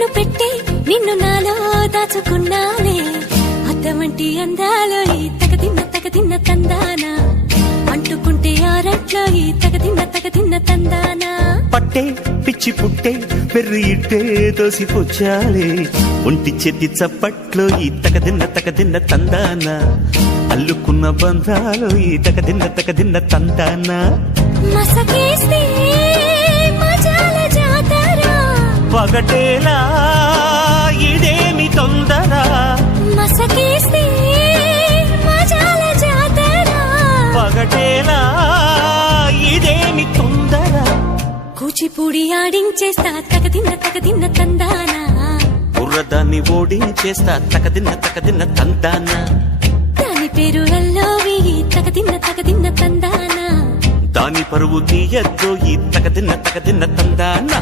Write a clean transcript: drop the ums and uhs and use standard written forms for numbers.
కన్ను పెట్టే నిన్ను నాలో దాచుకున్నానే అద్దమంటి అందాలో ఈ తగదిన్న తందానా అంటుకుంటే ఆరట్లో ఈ తగదిన్న తందానా పట్టే పిచ్చి పుట్టే పెర్రి ఇట్టే దోసిపుచ్చాలే ఒంటి చెట్టి చప్పట్లో ఈ తగదిన్న తందానా అల్లుకున్న బంధాలు ఈ తగదిన్న తందానా మసకేస్తే మజాల జాతర పగటేలా ఇదేమి తొందర మసకేస్తే మజాల జాతర పగటేలా ఇదేమి తొందర కూచిపూడి ఆడించేస్తా తగదిన్న తందానా బుర్రదాన్ని ఓడించేస్తా తగదిన్న తందానా దాని పేరు అల్లోవి తగదిన్న తందానా దాని పరువు తీయద్దు ఈ తగదిన్న తందానా